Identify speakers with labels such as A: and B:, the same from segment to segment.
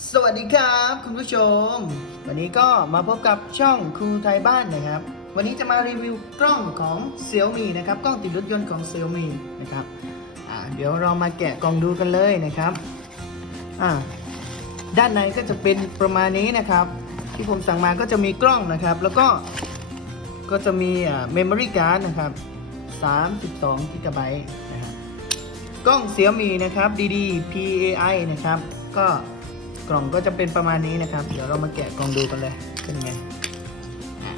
A: สวัสดีครับ คุณผู้ชม วันนี้ก็มาพบกับช่องครูไทยบ้านนะครับ วันนี้จะมารีวิวกล้องของ Xiaomi นะครับกล้องติดรถยนต์ของ Xiaomi นะครับเดี๋ยวเรามาแกะกล่องดูกันเลยนะครับด้านในก็จะเป็นประมาณนี้นะครับ ที่ผมสั่งมาก็จะมีกล้องนะครับ แล้วก็ก็จะมีอ่า memory card นะครับ 32 g b นะครับกล้องเสียมีนะครับ DD PAI นะครับก็ ล่องก็จะเป็นประมาณนี้นะครับ เดี๋ยวเรามาแกะกล่องดูกันเลย เป็นไงอะ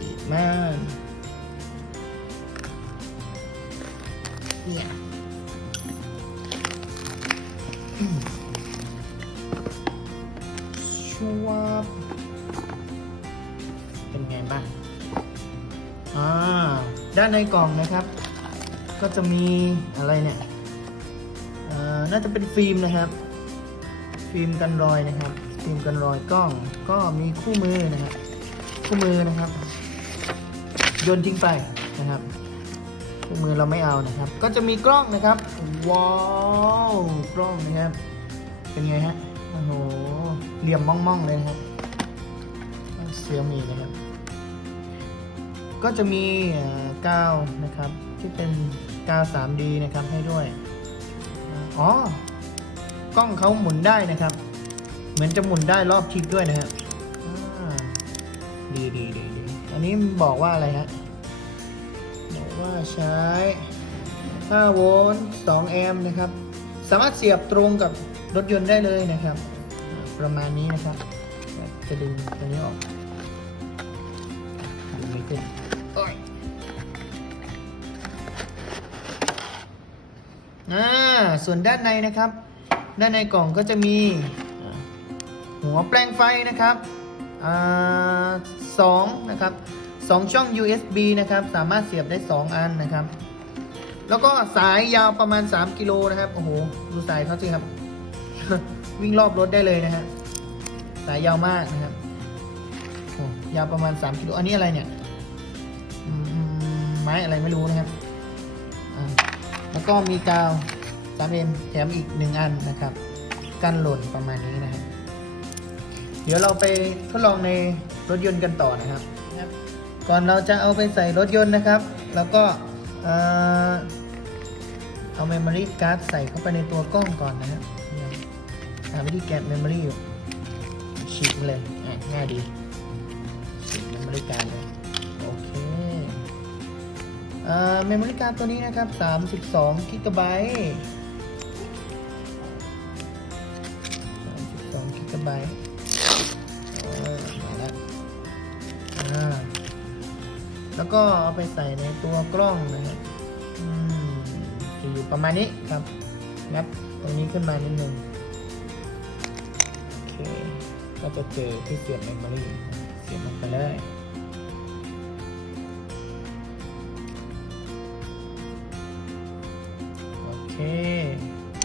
A: ดีมากเนี่ย ด้านในกล่องนะครับ ก็จะมีอะไรเนี่ยน่าจะเป็นฟิล์มนะครับ ฟิล์มกันรอยนะครับ ฟิล์มกันรอยกล้อง ก็มีคู่มือนะครับ คู่มือนะครับโยนทิ้งไปนะครับคู่มือเราไม่เอานะครับ ก็จะมีกล้องนะครับ ว้าวกล้องนะครับ เป็นไงฮะโอ้โหเหลี่ยมม่องๆเลยนะครับเซียมีนะครับ ก็จะมีกาวนะครับที่เป็นกาว 3D นะครับให้ด้วย อ๋อกล้องเขาหมุนได้นะครับ เหมือนจะหมุนได้รอบทิศด้วยนะครับดีดีดีดีอันนี้บอกว่าอะไรฮะบอกว่าใช้5โวลต์2แอมป์นะครับ สามารถเสียบตรงกับรถยนต์ได้เลยนะครับ ประมาณนี้นะครับ จะดึงตัวนี้ออกดึงไม่ขึ้น อ่าส่วนด้านในนะครับ ด้านในกล่องก็จะมีหัวแปลงไฟนะครับอ่าสองนะครับสองช่อง USB นะครับสามารถเสียบได้ 2 อันนะครับ แล้วก็สายยาวประมาณ 3 กิโลนะครับโอ้โหดูสายเขาสิครับ วิ่งรอบรถได้เลยนะฮะสายยาวมากนะครับโอ้ยาวประมาณ 3 กิโลอันนี้อะไรเนี่ยไม้อะไรไม่รู้นะครับ แล้วก็มีกาว 3M แถมอีก1อันนะครับ กันหล่นประมาณนี้นะครับ เดี๋ยวเราไปทดลองในรถยนต์กันต่อนะครับ ก่อนเราจะเอาไปใส่รถยนต์นะครับ แล้วก็เอ่อเอา memory card ใส่เข้าไปในตัวกล้องก่อนนะครับหาวิธีแกะ memory อยู่ฉีกมาเลยอะง่ายดีฉีก memory card เลยโอเค อ่า memory card ตัวนี้นะครับ 32 g b 32 g b อ่ามาแล้วอ่าแล้วก็เอาไปใส่ในตัวกล้องนะครับอืมจะอยู่ประมาณนี้ครับงับตรงนี้ขึ้นมานิดนึงโอเค ก็จะเจอที่เสียบเมมโมรี่เสียบลงไปเลย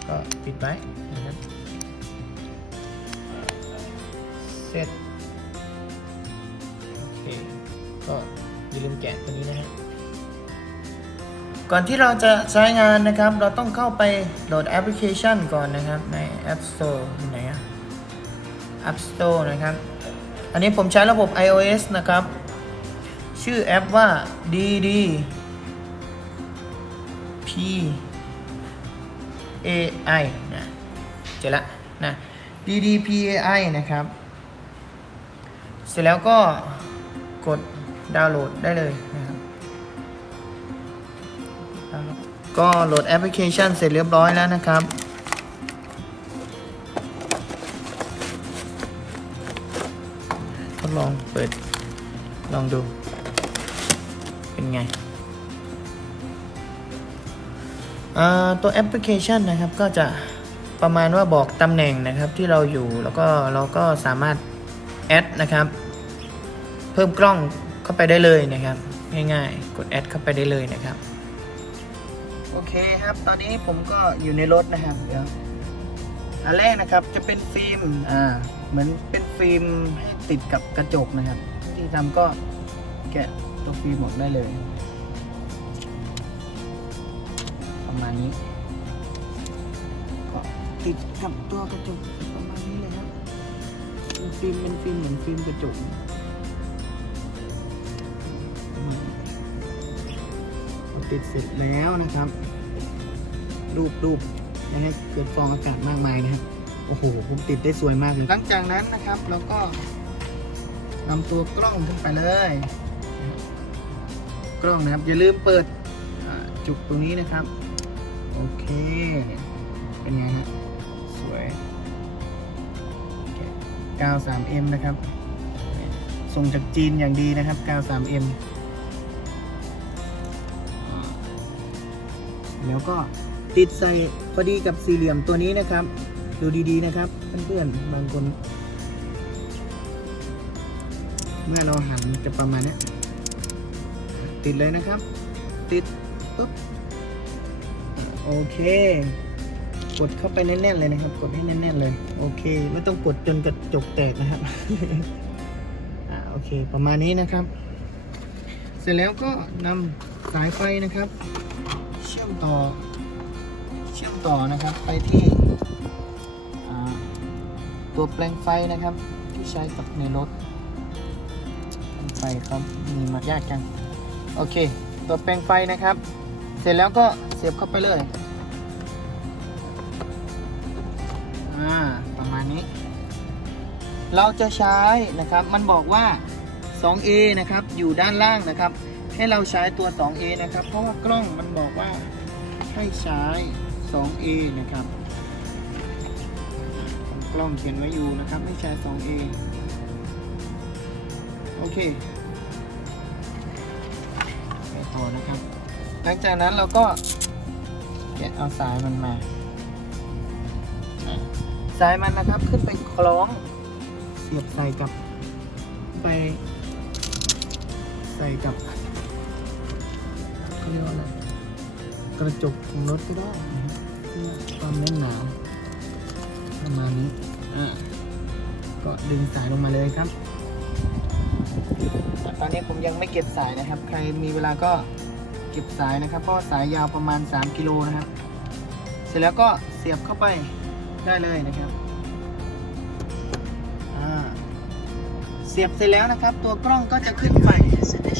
A: ก็ปิดไว้นะครับเสร็จโอเคก็อย่าลืมแกะตัวนี้นะฮะก่อนที่เราจะใช้งานนะครับ เราต้องเข้าไปโหลดแอปพลิเคชันก่อนนะครับ ใน App Store อยู่ไหนอะ App Store นะครับ อันนี้ผมใช้ระบบ iOS นะครับ ชื่อแอปว่า DD P AI นะเจอละนะ DD PAI นะครับ เสร็จแล้วก็กดดาวน์โหลดได้เลยนะครับ ก็โหลดแอปพลิเคชันเสร็จเรียบร้อยแล้วนะครับทดลองเปิดลองดู เป็นไง ตัวแอปพลิเคชันนะครับก็จะประมาณว่าบอกตำแหน่งนะครับที่เราอยู่แล้วก็เราก็สามารถแอดนะครับ เพิ่มกล้องเข้าไปได้เลยนะครับ ง่ายๆ กดแอดเข้าไปได้เลยนะครับ โอเคครับตอนนี้ผมก็อยู่ในรถนะครับเดี๋ยวอันแรกนะครับจะเป็นฟิล์มอ่าเหมือนเป็นฟิล์มให้ติดกับกระจกนะครับวิธีทำก็แกะตัวฟิล์มออกได้เลย ประมาณนี้ ก็ติดกับตัวกระจกประมาณนี้เลยครับเป็นฟิล์มเป็นฟิล์มเหมือนฟิล์มกระจกปราติดเสร็จแล้วนะครับ รูปรูปนะฮะเกิดฟองอากาศมากมายนะครับโอ้โหผมติดได้สวยมากเลยหลังจากนั้นนะครับเราก็นำตัวกล้องขึ้นไปเลย กล้องนะครับอย่าลืมเปิดจุกตรงนี้นะครับ โอเค เป็นไงฮะ สวย 93M นะครับ ส่งจากจีนอย่างดีนะครับ 93M แล้วก็ติดใส่พอดีกับสี่เหลี่ยมตัวนี้นะครับ ดูดีๆนะครับ เพื่อนๆ บางคน เมื่อเราหันจะประมาณนี้ติดเลยนะครับ ติดปุ๊บ โอเค กดเข้าไปแน่นๆเลยนะครับ กดให้แน่นๆเลย โอเค ไม่ต้องกดจนกระจกแตกนะครับ อ่า โอเค ประมาณนี้นะครับ เสร็จแล้วก็นำสายไฟนะครับ เชื่อมต่อ เชื่อมต่อนะครับ ไปที่ตัวแปลงไฟนะครับ ที่ใช้กับในรถไฟครับมีมายากจัง โอเค ตัวแปลงไฟนะครับ ร็จแล้วก็เสียบเข้าไปเลย อ่า ประมาณนี้ เราจะใช้นะครับ มันบอกว่า 2A นะครับ อยู่ด้านล่างนะครับ ให้เราใช้ตัว 2A นะครับ เพราะว่ากล้องมันบอกว่าให้ใช้ 2A นะครับ กล้องเขียนไว้อยู่นะครับ ให้ใช้ 2A โอเคไปต่อนะครับ หลังจากนั้นเราก็แกะเอาสายมันมา สายมันนะครับขึ้นไปคล้อง เสียบใส่กับไปใส่กับเขาเรียกว่าอะไรกระจกของรถก็ได้ครับเพื่อความแน่นหนาประมาณนี้อะก็ดึงสายลงมาเลยครับ ตอนนี้ผมยังไม่เก็บสายนะครับ ใครมีเวลาก็ ก็บสายนะครับเพราะสายยาวประมาณ 3 กิโลนะครับ เสร็จแล้วก็เสียบเข้าไปได้เลยนะครับเสียบเสร็จแล้วนะครับ ตัวกล้องก็จะขึ้นไฟ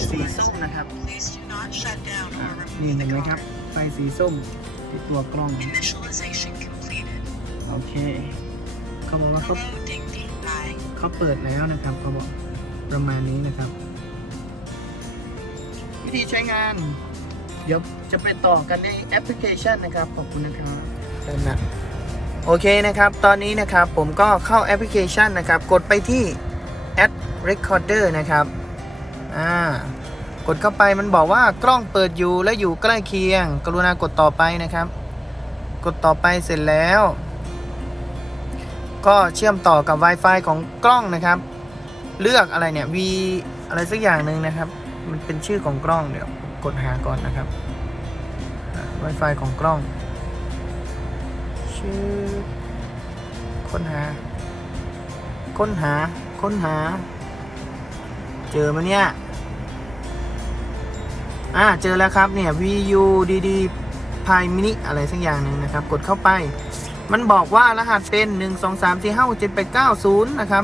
A: สีส้มนะครับนี่เห็นไหมครับไฟสีส้มที่ตัวกล้องโอเคเขาบอกว่าเขาเขาเปิดแล้วนะครับเขาบอกประมาณนี้นะครับ วิธีใช้งาน เดี๋ยวจะไปต่อกันในแอปพลิเคชันนะครับ ขอบคุณนะครับเริ่มนะโอเคนะครับ ตอนนี้นะครับผมก็เข้าแอปพลิเคชันนะครับ กดไปที่ Add Recorder นะครับ อ่า กดเข้าไปมันบอกว่ากล้องเปิดอยู่และอยู่ใกล้เคียง กรุณากดต่อไปนะครับ กดต่อไปเสร็จแล้ว ก็เชื่อมต่อกับ Wi-Fi ของกล้องนะครับ เลือกอะไรเนี่ย V อะไรสักอย่างหนึ่งนะครับ มันเป็นชื่อของกล้องเดี๋ยว กดหาก่อนนะครับ Wi-Fi ของกล้องชื่อค้นหา ค้นหา ค้นหา เจอมาเนี่ย อ่า เจอแล้วครับเนี่ย VU DD Pi Mini อะไรสักอย่างหนึ่งนะครับ กดเข้าไป มันบอกว่ารหัสเป็น 1 2 3 4 5 6 7 8 9 0 นะครับ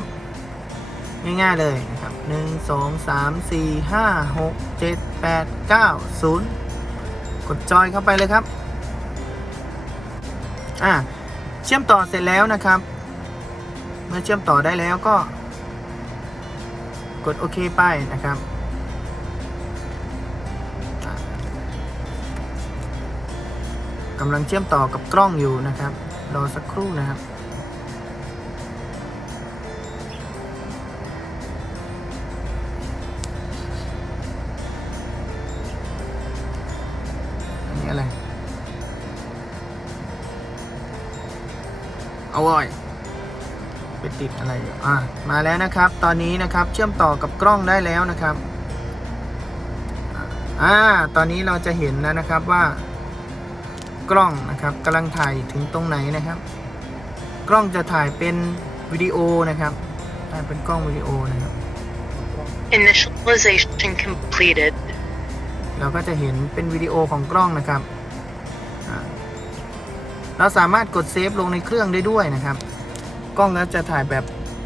A: ง่ายๆเลยนะครับ 1 2 3 4 5 6 7 8 9 0กดจอยเข้าไปเลยครับ อ่าเชื่อมต่อเสร็จแล้วนะครับ เมื่อเชื่อมต่อได้แล้วก็ กดโอเคไปนะครับกำลังเชื่อมต่อกับกล้องอยู่นะครับ รอสักครู่นะครับ อาไว้ยไปติดอะไรอยู่อะมาแล้วนะครับ ตอนนี้นะครับเชื่อมต่อกับกล้องได้แล้วนะครับอ่าตอนนี้เราจะเห็นแล้วนะครับว่ากล้องนะครับกำลังถ่ายถึงตรงไหนนะครับ กล้องจะถ่ายเป็นวิดีโอนะครับถ่ายเป็นกล้องวิดีโอนะครับ
B: Initialization completed.
A: เราก็จะเห็นเป็นวิดีโอของกล้องนะครับอ่า เราสามารถกดเซฟลงในเครื่องได้ด้วยนะครับ กล้องก็จะถ่ายแบบ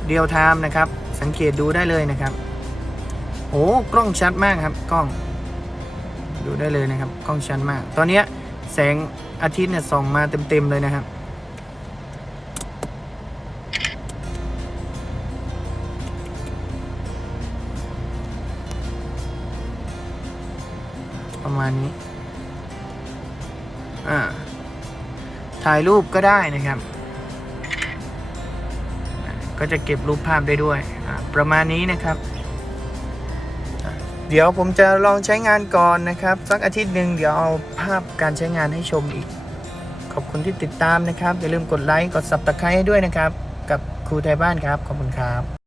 A: เดียวไทม์นะครับ สังเกตดูได้เลยนะครับ โอ้กล้องชัดมากครับ กล้อง ดูได้เลยนะครับ กล้องชัดมาก ตอนนี้แสงอาทิตย์เนี่ยส่องมาเต็มๆเลยนะครับ ประมาณนี้ ถ่ายรูปก็ได้นะครับ ก็จะเก็บรูปภาพได้ด้วย ประมาณนี้นะครับ เดี๋ยวผมจะลองใช้งานก่อนนะครับ สักอาทิตย์หนึ่งเดี๋ยวเอาภาพการใช้งานให้ชมอีก ขอบคุณที่ติดตามนะครับ อย่าลืมกดไลค์ กด subscribe ให้ด้วยนะครับ กับครูไทยบ้านครับ ขอบคุณครับ